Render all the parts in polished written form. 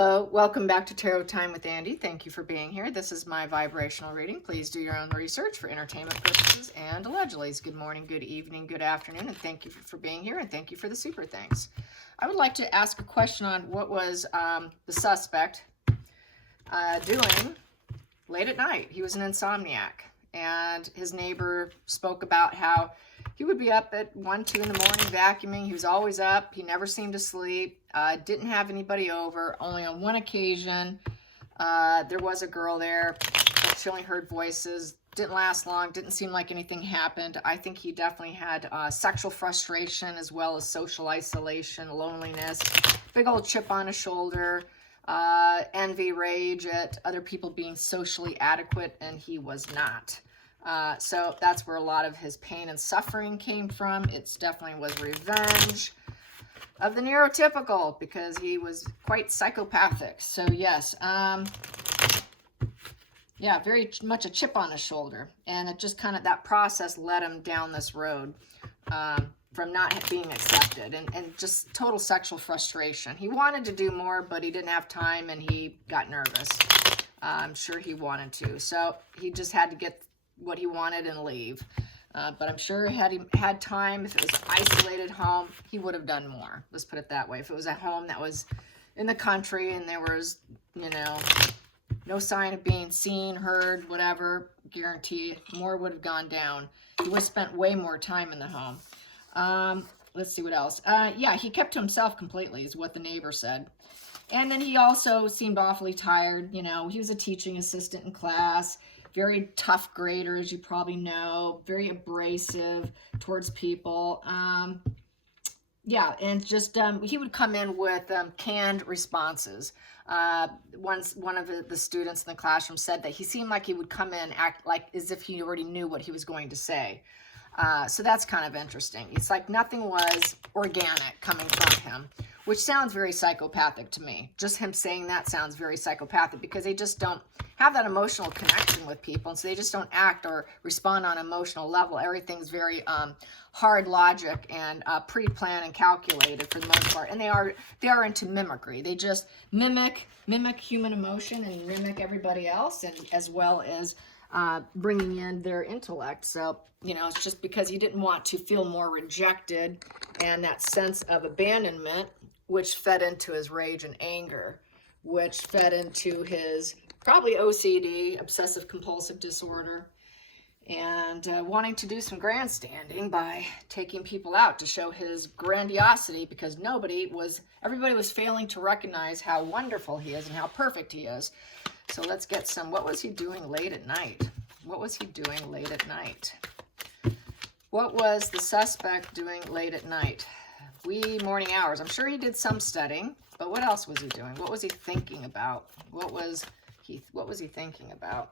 Hello, welcome back to Tarot Time with Andy. Thank you for being here. This is my vibrational reading. Please do your own research for entertainment purposes and allegedly. Good morning, good evening, good afternoon, and thank you for being here, and thank you for the super thanks. I would like to ask a question on what was the suspect doing late at night. He was an insomniac, and his neighbor spoke about how he would be up at 1, 2 in the morning vacuuming. He was always up. He never seemed to sleep. Didn't have anybody over. Only on one occasion, there was a girl there. But she only heard voices. Didn't last long. Didn't seem like anything happened. I think he definitely had sexual frustration as well as social isolation, loneliness, big old chip on his shoulder, envy, rage at other people being socially adequate, and he was not. So that's where a lot of his pain and suffering came from. It definitely was revenge of the neurotypical because he was quite psychopathic. So yes, yeah, very much a chip on his shoulder. And it just kind of, that process led him down this road from not being accepted and just total sexual frustration. He wanted to do more, but he didn't have time and he got nervous. I'm sure he wanted to. So he just had to get what he wanted and leave. But I'm sure had he had time, if it was an isolated home, he would have done more. Let's put it that way. If it was a home that was in the country and there was, you know, no sign of being seen, heard, whatever, guarantee more would have gone down. He would have spent way more time in the home. Let's see what else. Yeah, he kept to himself completely is what the neighbor said. And then he also seemed awfully tired. You know, he was a teaching assistant in class. Very tough grader, as you probably know, very abrasive towards people. Yeah, and just he would come in with canned responses. One of the students in the classroom said that he seemed like he would come in, act like as if he already knew what he was going to say. So that's kind of interesting. It's like nothing was organic coming from him, which sounds very psychopathic to me. Just him saying that sounds very psychopathic because they just don't have that emotional connection with people. And so they just don't act or respond on an emotional level. Everything's very hard logic and pre-planned and calculated for the most part. And they are into mimicry. They just mimic human emotion and mimic everybody else, and as well as bringing in their intellect. So, you know, it's just because he didn't want to feel more rejected and that sense of abandonment, which fed into his rage and anger, which fed into his probably OCD, obsessive compulsive disorder, and wanting to do some grandstanding by taking people out to show his grandiosity because everybody was failing to recognize how wonderful he is and how perfect he is. So let's get some, what was he doing late at night? What was he doing late at night? What was the suspect doing late at night? Wee morning hours. I'm sure he did some studying, but what else was he doing? What was he thinking about? What was he thinking about?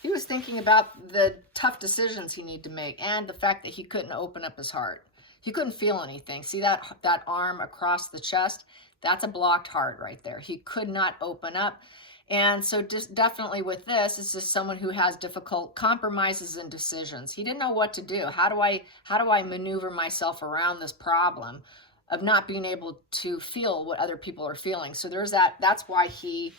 He was thinking about the tough decisions he needed to make and the fact that he couldn't open up his heart. He couldn't feel anything. See that arm across the chest? That's a blocked heart right there. He could not open up. And so just definitely with this, it's just someone who has difficult compromises and decisions. He didn't know what to do. How do I maneuver myself around this problem of not being able to feel what other people are feeling? So there's that. That's why he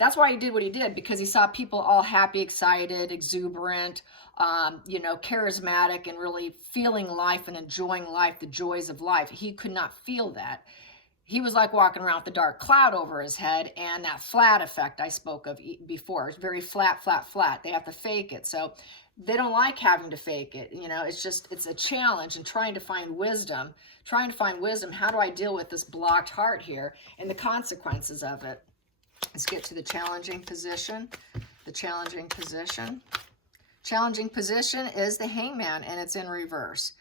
did what he did, because he saw people all happy, excited, exuberant, you know, charismatic, and really feeling life and enjoying life, the joys of life. He could not feel that. He was like walking around with a dark cloud over his head, and that flat effect I spoke of before. It's very flat, flat, flat. They have to fake it. So they don't like having to fake it. You know, it's a challenge and trying to find wisdom. How do I deal with this blocked heart here and the consequences of it? Let's get to the challenging position. The challenging position. Challenging position is the Hangman, and it's in reverse.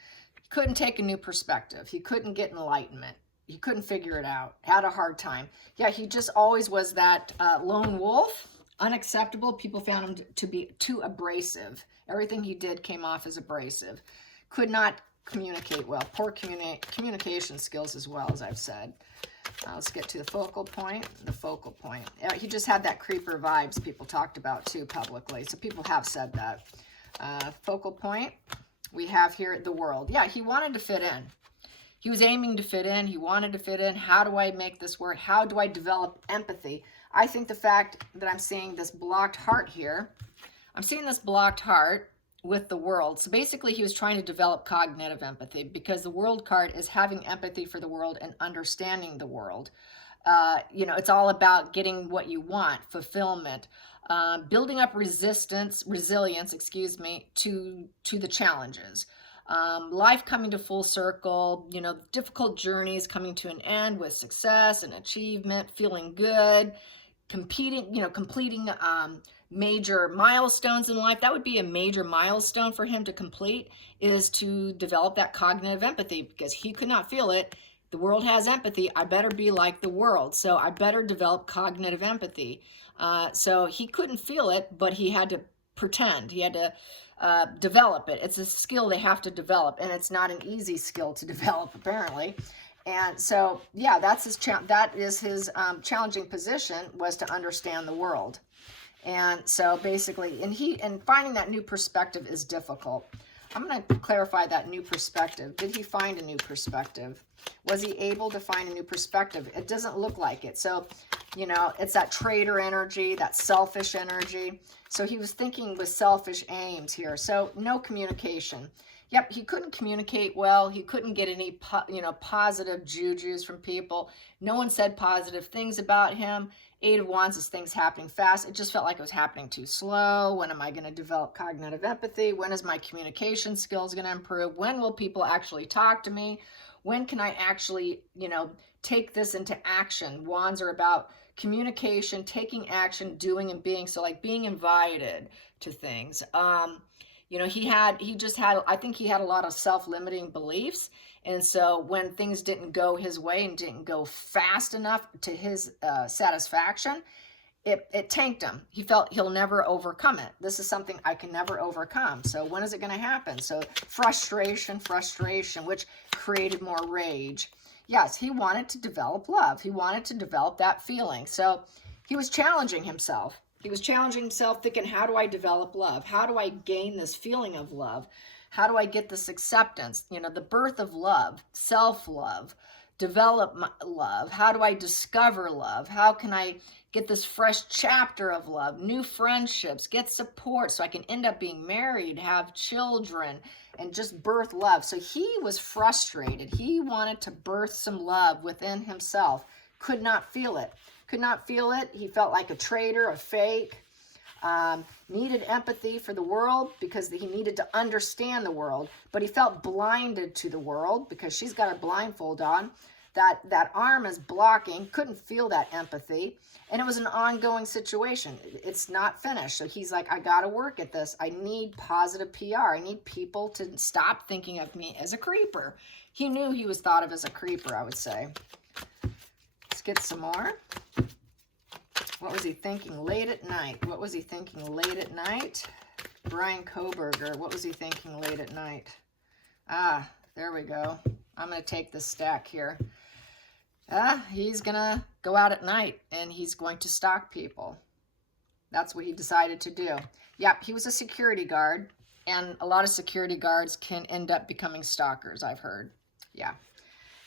He couldn't take a new perspective. He couldn't get enlightenment. He couldn't figure it out. Had a hard time. Yeah, he just always was that lone wolf. Unacceptable. People found him to be too abrasive. Everything he did came off as abrasive. Could not communicate well. Poor communication skills as well, as I've said. Let's get to the focal point. The focal point. He just had that creeper vibes people talked about too publicly. So people have said that. Focal point. We have here the world. Yeah, he wanted to fit in. He was aiming to fit in. He wanted to fit in. How do I make this work? How do I develop empathy? I think the fact that I'm seeing this blocked heart here, I'm seeing this blocked heart with the world. So basically he was trying to develop cognitive empathy, because the world card is having empathy for the world and understanding the world. You know, it's all about getting what you want, fulfillment, building up resilience, excuse me, to the challenges. Life coming to full circle, you know, difficult journeys coming to an end with success and achievement, feeling good, competing, you know, completing major milestones in life. That would be a major milestone for him to complete, is to develop that cognitive empathy, because he could not feel it. The world has empathy. I better be like the world. So I better develop cognitive empathy. So he couldn't feel it, but he had to pretend. He had to develop it. It's a skill they have to develop, and it's not an easy skill to develop, apparently. And so, yeah, that's his challenging position, was to understand the world. And so basically, and finding that new perspective is difficult. I'm going to clarify that new perspective. Did he find a new perspective? Was he able to find a new perspective? It doesn't look like it. So, you know, it's that traitor energy, that selfish energy. So he was thinking with selfish aims here. So no communication. Yep, he couldn't communicate well. He couldn't get any, positive jujus from people. No one said positive things about him. 8 of Wands is things happening fast. It just felt like it was happening too slow. When am I going to develop cognitive empathy? When is my communication skills going to improve? When will people actually talk to me? When can I actually, take this into action? Wands are about communication, taking action, doing and being. So like being invited to things. I think he had a lot of self-limiting beliefs. And so when things didn't go his way and didn't go fast enough to his satisfaction, it tanked him. He felt he'll never overcome it. This is something I can never overcome. So when is it going to happen? So frustration, which created more rage. Yes, he wanted to develop love. He wanted to develop that feeling. So he was challenging himself. He was challenging himself, thinking, how do I develop love? How do I gain this feeling of love? How do I get this acceptance? The birth of love, self-love, develop love. How do I discover love? How can I get this fresh chapter of love, new friendships, get support so I can end up being married, have children, and just birth love? So he was frustrated. He wanted to birth some love within himself, could not feel it. He felt like a traitor, a fake, needed empathy for the world because he needed to understand the world, but he felt blinded to the world because she's got a blindfold on. That arm is blocking, couldn't feel that empathy, and it was an ongoing situation. It's not finished. So he's like, I got to work at this. I need positive PR. I need people to stop thinking of me as a creeper. He knew he was thought of as a creeper, I would say. Let's get some more. What was he thinking late at night? Bryan Kohburger, what was he thinking late at night? There we go. I'm going to take this stack here. He's going to go out at night and he's going to stalk people. That's what he decided to do. Yep, he was a security guard, and a lot of security guards can end up becoming stalkers, I've heard. Yeah.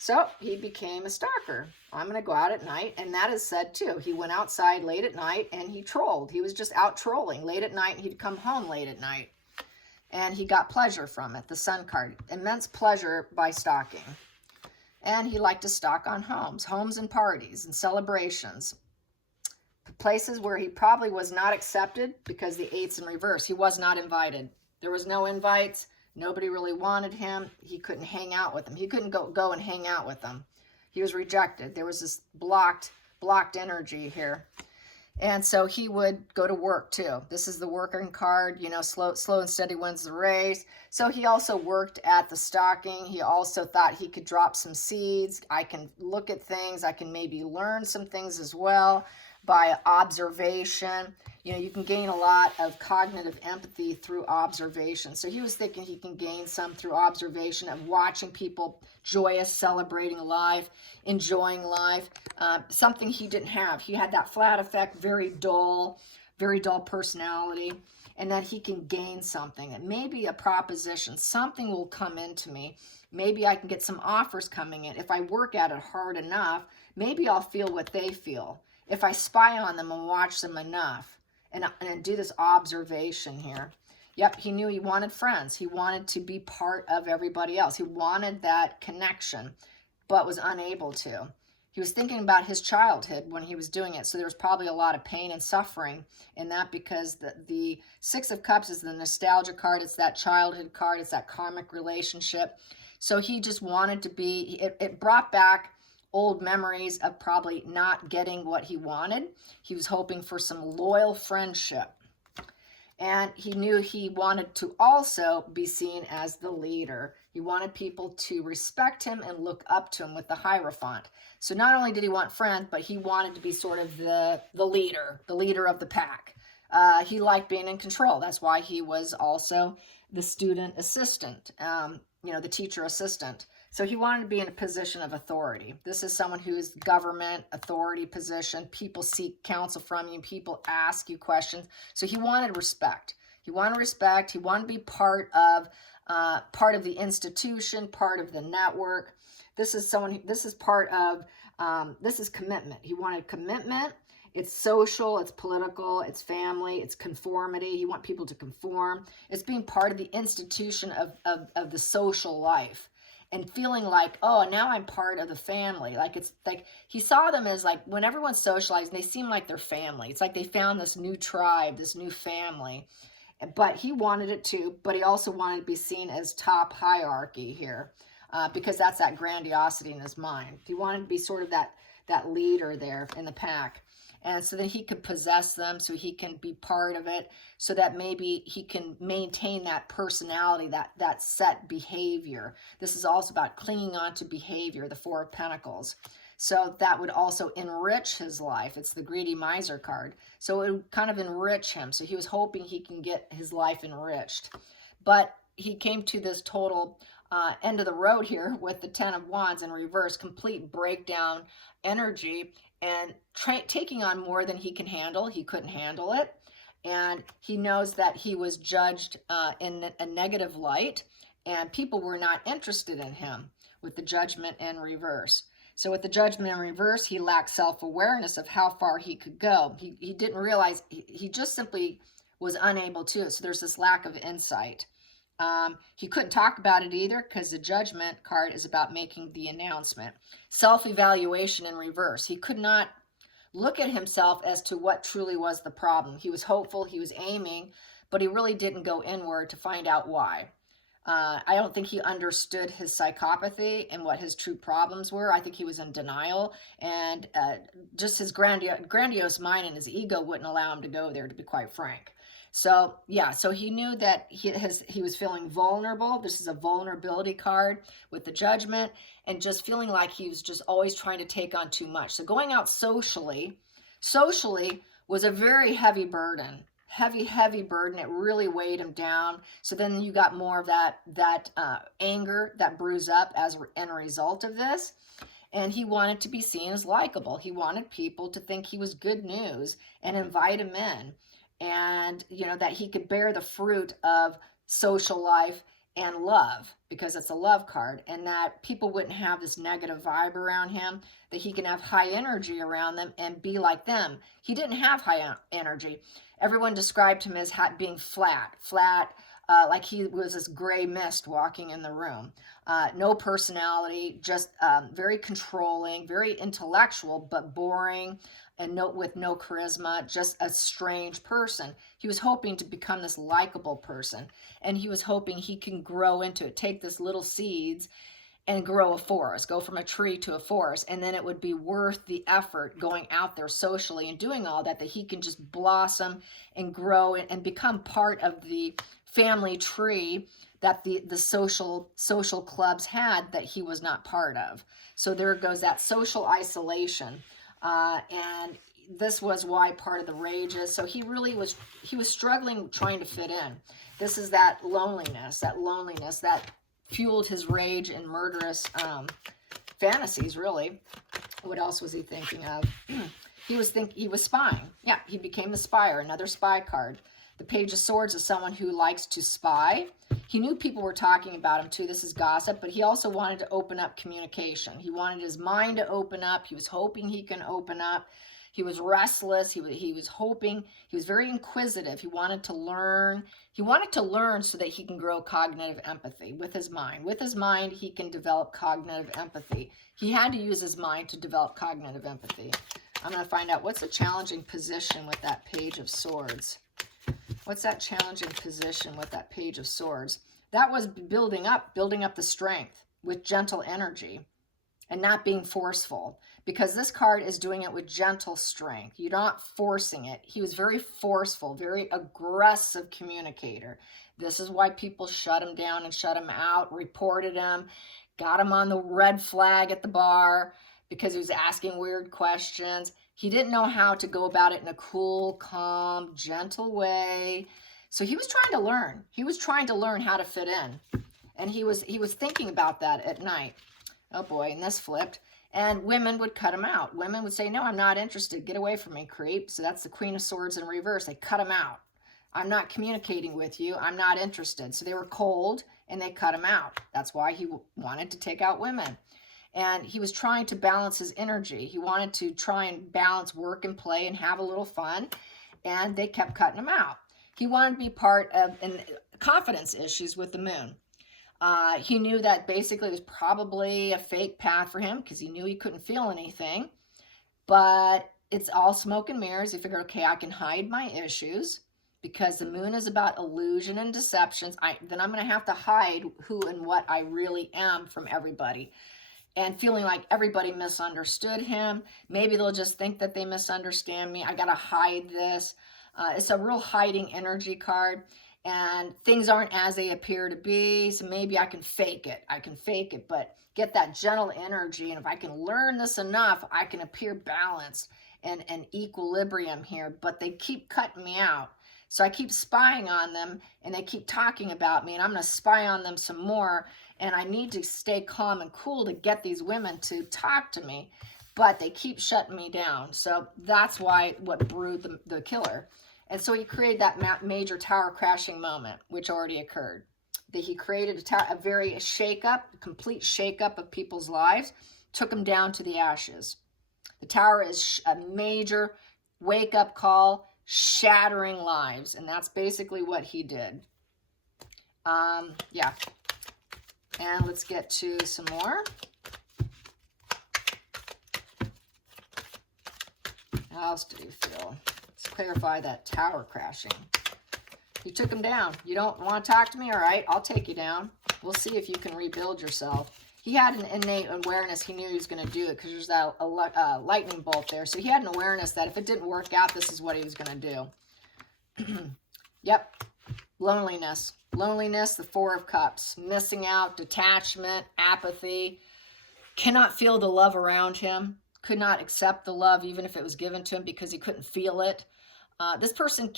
So he became a stalker. I'm going to go out at night, and that is said too. He went outside late at night and he trolled. He was just out trolling late at night, and he'd come home late at night. And he got pleasure from it, the Sun card. Immense pleasure by stalking. And he liked to stalk on homes and parties and celebrations. Places where he probably was not accepted because the 8's in reverse. He was not invited. There was no invites. Nobody really wanted him. He couldn't hang out with them. He couldn't go and hang out with them. He was rejected. There was this blocked energy here. And so he would go to work too. This is the working card, slow and steady wins the race. So he also worked at the stalking. He also thought he could drop some seeds. I can look at things. I can maybe learn some things as well by observation. You can gain a lot of cognitive empathy through observation. So he was thinking he can gain some through observation of watching people joyous, celebrating life, enjoying life, something he didn't have. He had that flat effect, very dull, very dull personality, and that he can gain something. It may be a proposition. Something will come into me. Maybe I can get some offers coming in. If I work at it hard enough, maybe I'll feel what they feel. If I spy on them and watch them enough and do this observation here. Yep, he knew he wanted friends. He wanted to be part of everybody else. He wanted that connection, but was unable to. He was thinking about his childhood when he was doing it. So there was probably a lot of pain and suffering in that, because the Six of Cups is the nostalgia card. It's that childhood card. It's that karmic relationship. So he just wanted to be, it brought back old memories of probably not getting what he wanted. He was hoping for some loyal friendship. And he knew he wanted to also be seen as the leader. He wanted people to respect him and look up to him with the Hierophant. So not only did he want friends, but he wanted to be sort of the leader of the pack. He liked being in control. That's why he was also the student assistant, the teacher assistant. So he wanted to be in a position of authority. This is someone who is government, authority position. People seek counsel from you. People ask you questions. So he wanted respect. He wanted respect. He wanted to be part of the institution, part of the network. This is someone. This is part of. This is commitment. He wanted commitment. It's social, it's political, it's family, it's conformity. You want people to conform. It's being part of the institution of the social life. And feeling like, oh, now I'm part of the family. Like, it's like he saw them as like, when everyone's socialized, they seem like they're family. It's like they found this new tribe, this new family. But he wanted it too, but he also wanted to be seen as top hierarchy here, because that's that grandiosity in his mind. He wanted to be sort of that leader there in the pack. And so that he could possess them, so he can be part of it, so that maybe he can maintain that personality, that set behavior. This is also about clinging on to behavior, the Four of Pentacles. So that would also enrich his life. It's the greedy miser card. So it would kind of enrich him. So he was hoping he can get his life enriched. But he came to this total end of the road here with the Ten of Wands in reverse, complete breakdown energy, and taking on more than he can handle. He couldn't handle it. And he knows that he was judged in a negative light, and people were not interested in him with the Judgment in reverse. So with the Judgment in reverse, he lacked self-awareness of how far he could go. He didn't realize, he just simply was unable to. So there's this lack of insight. He couldn't talk about it either, because the Judgment card is about making the announcement. Self-evaluation in reverse. He could not look at himself as to what truly was the problem. He was hopeful, he was aiming, but he really didn't go inward to find out why. I don't think he understood his psychopathy and what his true problems were. I think he was in denial, and just his grandiose mind and his ego wouldn't allow him to go there, to be quite frank. So yeah, so he knew that he was feeling vulnerable. This is a vulnerability card with the Judgment, and just feeling like he was just always trying to take on too much. So going out socially was a very heavy burden. Heavy burden. It really weighed him down. So then you got more of that anger that brews up as a result of this. And he wanted to be seen as likable. He wanted people to think he was good news and invite him in. And, that he could bear the fruit of social life and love, because it's a love card, and that people wouldn't have this negative vibe around him, that he can have high energy around them and be like them. He didn't have high energy. Everyone described him as being flat, like he was this gray mist walking in the room. No personality, just very controlling, very intellectual, but boring, and with no charisma, just a strange person. He was hoping to become this likable person, and he was hoping he can grow into it, take this little seeds and grow a forest, go from a tree to a forest, and then it would be worth the effort going out there socially and doing all that he can just blossom and grow and become part of the family tree that the social clubs had that he was not part of. So there goes that social isolation. And this was why part of the rage is. So he was struggling trying to fit in. This is that loneliness that fueled his rage and murderous fantasies, really. What else was he thinking of? He was spying. Yeah, he became the Spire, another spy card. The Page of Swords is someone who likes to spy. He knew people were talking about him too. This is gossip, but he also wanted to open up communication. He wanted his mind to open up. He was hoping he can open up. He was restless. He was hoping. He was very inquisitive. He wanted to learn. He wanted to learn so that he can grow cognitive empathy with his mind. With his mind, he can develop cognitive empathy. He had to use his mind to develop cognitive empathy. I'm going to find out what's a challenging position with that Page of Swords. What's that challenging position with that Page of Swords? That was building up the strength with gentle energy and not being forceful, because this card is doing it with gentle strength. You're not forcing it. He was very forceful, very aggressive communicator. This is why people shut him down and shut him out, reported him, got him on the red flag at the bar because he was asking weird questions. He didn't know how to go about it in a cool, calm, gentle way. So he was trying to learn. He was trying to learn how to fit in. And he was thinking about that at night. Oh boy, and this flipped. And women would cut him out. Women would say, no, I'm not interested. Get away from me, creep. So that's the Queen of Swords in reverse. They cut him out. I'm not communicating with you. I'm not interested. So they were cold and they cut him out. That's why he wanted to take out women. And he was trying to balance his energy. He wanted to try and balance work and play and have a little fun. And they kept cutting him out. He wanted to be part of confidence issues with the moon. He knew that basically it was probably a fake path for him because he knew he couldn't feel anything. But it's all smoke and mirrors. He figured, okay, I can hide my issues because the moon is about illusion and deceptions. Then I'm going to have to hide who and what I really am from everybody. And feeling like everybody misunderstood him. Maybe they'll just think that they misunderstand me. I got to hide this. It's a real hiding energy card. And things aren't as they appear to be. So maybe I can fake it. But get that gentle energy. And if I can learn this enough, I can appear balanced and equilibrium here. But they keep cutting me out. So I keep spying on them and they keep talking about me. And I'm going to spy on them some more. And I need to stay calm and cool to get these women to talk to me. But they keep shutting me down. So that's what brewed the killer. And so he created that major tower crashing moment, which already occurred. That he created a very complete shakeup of people's lives, took them down to the ashes. The tower is a major wake-up call, shattering lives. And that's basically what he did. Yeah. And let's get to some more. How else do you feel? Let's clarify that tower crashing. You took him down. You don't want to talk to me? All right, I'll take you down. We'll see if you can rebuild yourself. He had an innate awareness. He knew he was going to do it because there's that lightning bolt there. So he had an awareness that if it didn't work out, this is what he was going to do. Yep. Loneliness. Loneliness, the Four of Cups. Missing out, detachment, apathy. Cannot feel the love around him. Could not accept the love even if it was given to him because he couldn't feel it. This person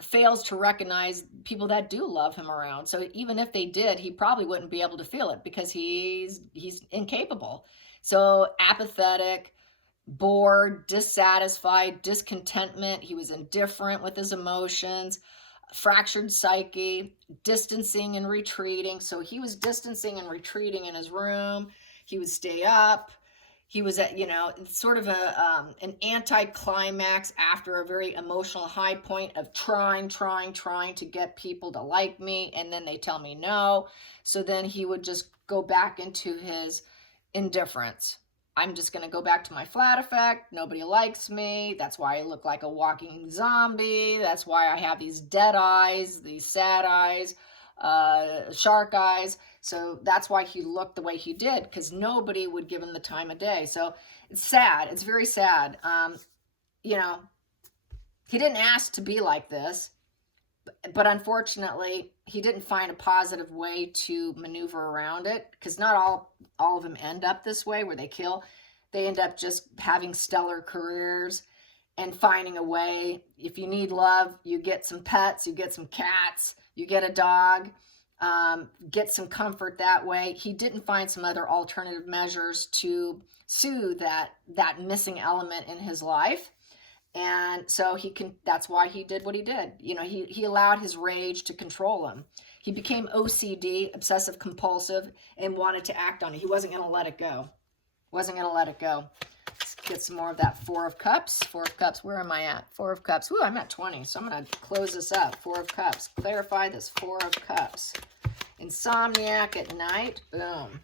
fails to recognize people that do love him around. So even if they did, he probably wouldn't be able to feel it because he's incapable. So apathetic, bored, dissatisfied, discontentment. He was indifferent with his emotions, fractured psyche, distancing and retreating. So he was distancing and retreating in his room. He would stay up. He was at, sort of an anti-climax after a very emotional high point of trying to get people to like me, and then they tell me no. So then he would just go back into his indifference. I'm just going to go back to my flat effect. Nobody likes me. That's why I look like a walking zombie. That's why I have these dead eyes, these sad eyes, shark eyes. So that's why he looked the way he did, because nobody would give him the time of day. So it's sad. It's very sad. He didn't ask to be like this, but unfortunately, he didn't find a positive way to maneuver around it, because not all of them end up this way where they kill. They end up just having stellar careers and finding a way. If you need love, you get some pets, you get some cats, you get a dog. get some comfort that way. He didn't find some other alternative measures to soothe that missing element in his life. And so that's why he did what he did. You know, he allowed his rage to control him. He became OCD, obsessive compulsive, and wanted to act on it. He wasn't going to let it go. Wasn't going to let it go. Let's get some more of that Four of Cups. Four of Cups. Where am I at? Four of Cups. Ooh, I'm at 20. So I'm going to close this up. Four of Cups. Clarify this Four of Cups. Insomniac at night. Boom.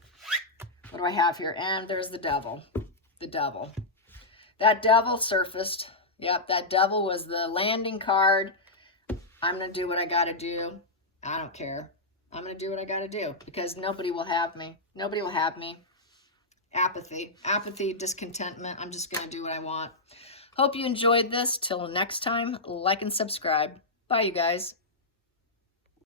What do I have here? And there's the Devil. The Devil. That Devil surfaced. Yep, that Devil was the landing card. I'm going to do what I got to do. I don't care. I'm going to do what I got to do because nobody will have me. Nobody will have me. Apathy. Apathy, discontentment. I'm just going to do what I want. Hope you enjoyed this. Till next time, like and subscribe. Bye, you guys.